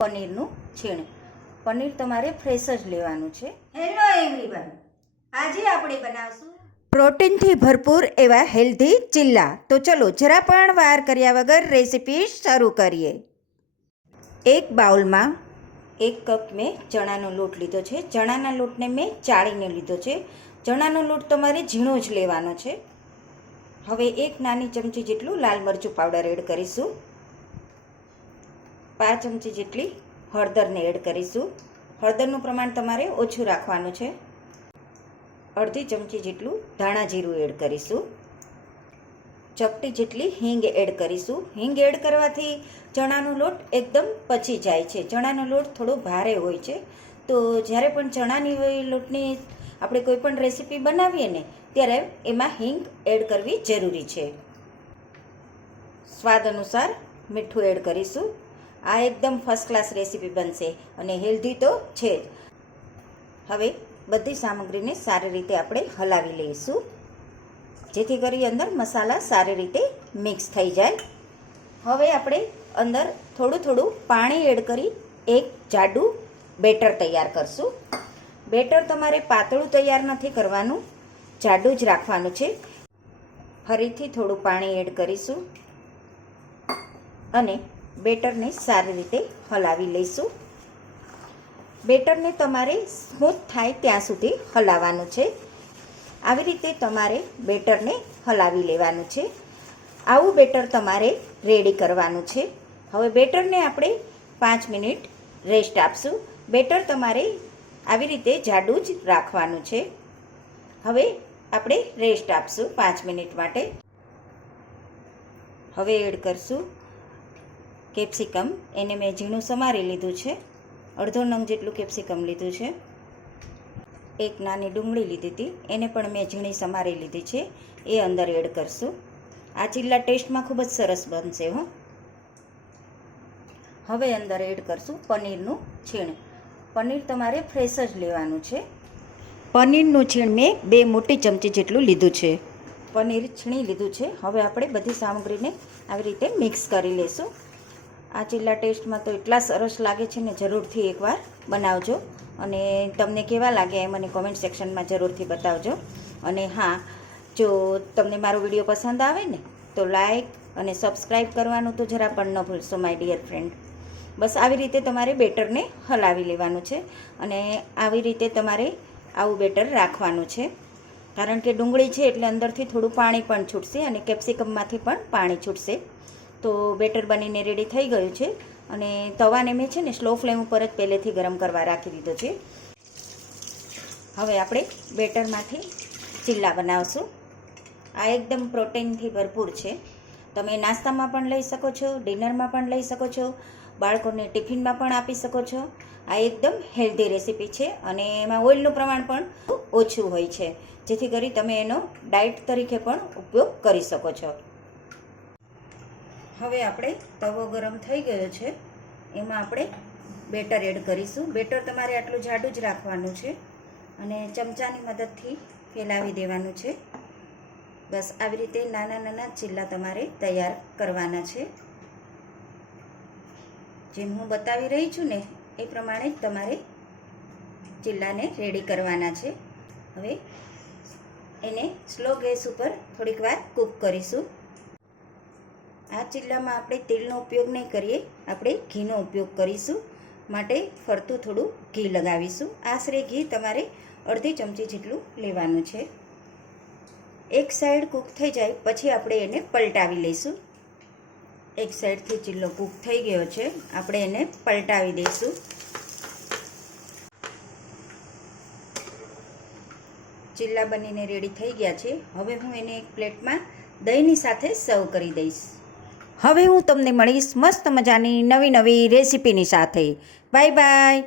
પનીરનું છીણ. પનીર તમારે ફ્રેશ જ લેવાનું છે. હેલો એવરીવન, આજે આપણે બનાવશું પ્રોટીનથી ભરપૂર એવા હેલ્ધી ચિલ્લા. તો ચલો જરા પણ વાર કર્યા વગર રેસીપી શરૂ કરીએ. એક બાઉલમાં 1 કપ મેં ચણાનો લોટ લીધો છે. ચણાના લોટને મેં ચાળીને લીધો છે. ચણાનો લોટ તમારે ઝીણો જ લેવાનો છે. હવે 1 નાની ચમચી જેટલું લાલ મરચું પાવડર એડ કરીશું. 5 ચમચી જેટલી હળદરને એડ કરીશું. હળદરનું પ્રમાણ તમારે ઓછું રાખવાનું છે. અડધી ચમચી જેટલું ધાણા જીરું એડ કરીશું. ચપટી જેટલી હિંગ એડ કરીશું. હિંગ એડ કરવાથી ચણાનો લોટ એકદમ પચી જાય છે. ચણાનો લોટ થોડો ભારે હોય છે, તો જ્યારે પણ ચણાની લોટની આપણે કોઈ પણ રેસીપી બનાવીએ ને ત્યારે એમાં હિંગ એડ કરવી જરૂરી છે. સ્વાદ અનુસાર મીઠું એડ કરીશું. આ એકદમ ફર્સ્ટ ક્લાસ રેસીપી બનશે અને હેલ્ધી તો છે જ. હવે બધી સામગ્રીને સારી રીતે આપણે હલાવી લઈશું, જેથી કરી અંદર મસાલા સારી રીતે મિક્સ થઈ જાય. હવે આપણે અંદર થોડું પાણી એડ કરી એક જાડું બેટર તૈયાર કરશું. બેટર તમારે પાતળું તૈયાર નથી કરવાનું, જાડું જ રાખવાનું છે. ફરીથી થોડું પાણી એડ કરીશું અને બેટરને સારી રીતે હલાવી લઈશું. બેટરને તમારે સ્મૂથ થાય ત્યાં સુધી હલાવવાનું છે. આવી રીતે તમારે બેટરને હલાવી લેવાનું છે. આવું બેટર તમારે રેડી કરવાનું છે. હવે બેટરને આપણે 5 મિનિટ રેસ્ટ આપશું. બેટર તમારે આવી રીતે જાડું જ રાખવાનું છે. હવે આપણે રેસ્ટ આપશું 5 મિનિટ માટે. હવે એડ કરશું કેપ્સિકમ. એને મેં ઝીણું સમારી લીધું છે. અડધો નંગ જેટલું કેપ્સિકમ લીધું છે. એક નાની ડુંગળી લીધી હતી, એને પણ મેં ઝીણી સમારી લીધી છે. એ અંદર એડ કરશું. આ ચિલ્લા ટેસ્ટમાં ખૂબ જ સરસ બનશે હો. હવે અંદર એડ કરશું પનીરનું છીણ. પનીર તમારે ફ્રેશ જ લેવાનું છે. પનીરનું છીણ મેં 2 મોટી ચમચી જેટલું લીધું છે. પનીર છીણી લીધું છે. હવે આપણે બધી સામગ્રીને આવી રીતે મિક્સ કરી લઈશું. આ ચિલ્લા ટેસ્ટમાં તો એટલા સરસ લાગે છે ને, જરૂરથી એકવાર બનાવજો અને તમને કેવા લાગે એ મને કોમેન્ટ સેક્શનમાં જરૂરથી બતાવજો. અને હા, જો તમને મારો વિડીયો પસંદ આવે ને તો લાઈક અને સબસ્ક્રાઈબ કરવાનું તો જરા પણ ન ભૂલશો માય ડિયર ફ્રેન્ડ. બસ આવી રીતે તમારે બેટરને હલાવી લેવાનું છે અને આવી રીતે તમારે આવું બેટર રાખવાનું છે. કારણ કે ડુંગળી છે એટલે અંદરથી થોડું પાણી પણ છૂટશે અને કેપ્સિકમમાંથી પણ પાણી છૂટશે. તો બેટર બનીને રેડી થઈ ગયું છે અને તવાને મેં છે ને સ્લો ફ્લેમ ઉપર જ પહેલેથી ગરમ કરવા રાખી દીધો છે. હવે આપણે બેટરમાંથી ચિલ્લા બનાવશું. આ એકદમ પ્રોટીનથી ભરપૂર છે. તમે નાસ્તામાં પણ લઈ શકો છો, ડિનરમાં પણ લઈ શકો છો, બાળકોને ટિફિનમાં પણ આપી શકો છો. આ એકદમ હેલ્ધી રેસીપી છે અને એમાં ઓઇલનું પ્રમાણ પણ ઓછું હોય છે, જેથી કરી તમે એનો ડાયટ તરીકે પણ ઉપયોગ કરી શકો છો. હવે આપણે તવો ગરમ થઈ ગયો છે, એમાં આપણે બેટર એડ કરીશું. બેટર તમારે આટલું જાડું જ રાખવાનું છે અને ચમચાની મદદથી ફેલાવી દેવાનું છે. બસ આવી રીતે નાના નાના ચિલ્લા તમારે તૈયાર કરવાના છે. જેમ હું બતાવી રહી છું ને એ પ્રમાણે જ તમારે ચિલ્લાને રેડી કરવાના છે. હવે એને સ્લો ગેસ ઉપર થોડીક વાર કૂક કરીશું. આ ચિલ્લામાં આપણે તેલનો ઉપયોગ નહીં કરીએ, આપણે ઘીનો ઉપયોગ કરીશું. માટે ફરતું થોડું ઘી લગાવીશું. આશરે ઘી તમારે અડધી ચમચી જેટલું લેવાનું છે. એક સાઈડ કૂક થઈ જાય પછી આપણે એને પલટાવી લઈશું. એક સાઈડથી ચિલ્લો કૂક થઈ ગયો છે, આપણે એને પલટાવી દઈશું. ચિલ્લા બનીને રેડી થઈ ગયા છે. હવે હું એને એક પ્લેટમાં દહીંની સાથે સર્વ કરી દઈશ. હવે હું તમને મળીશ મસ્ત મજાની નવી રેસીપીની સાથે. Bye bye.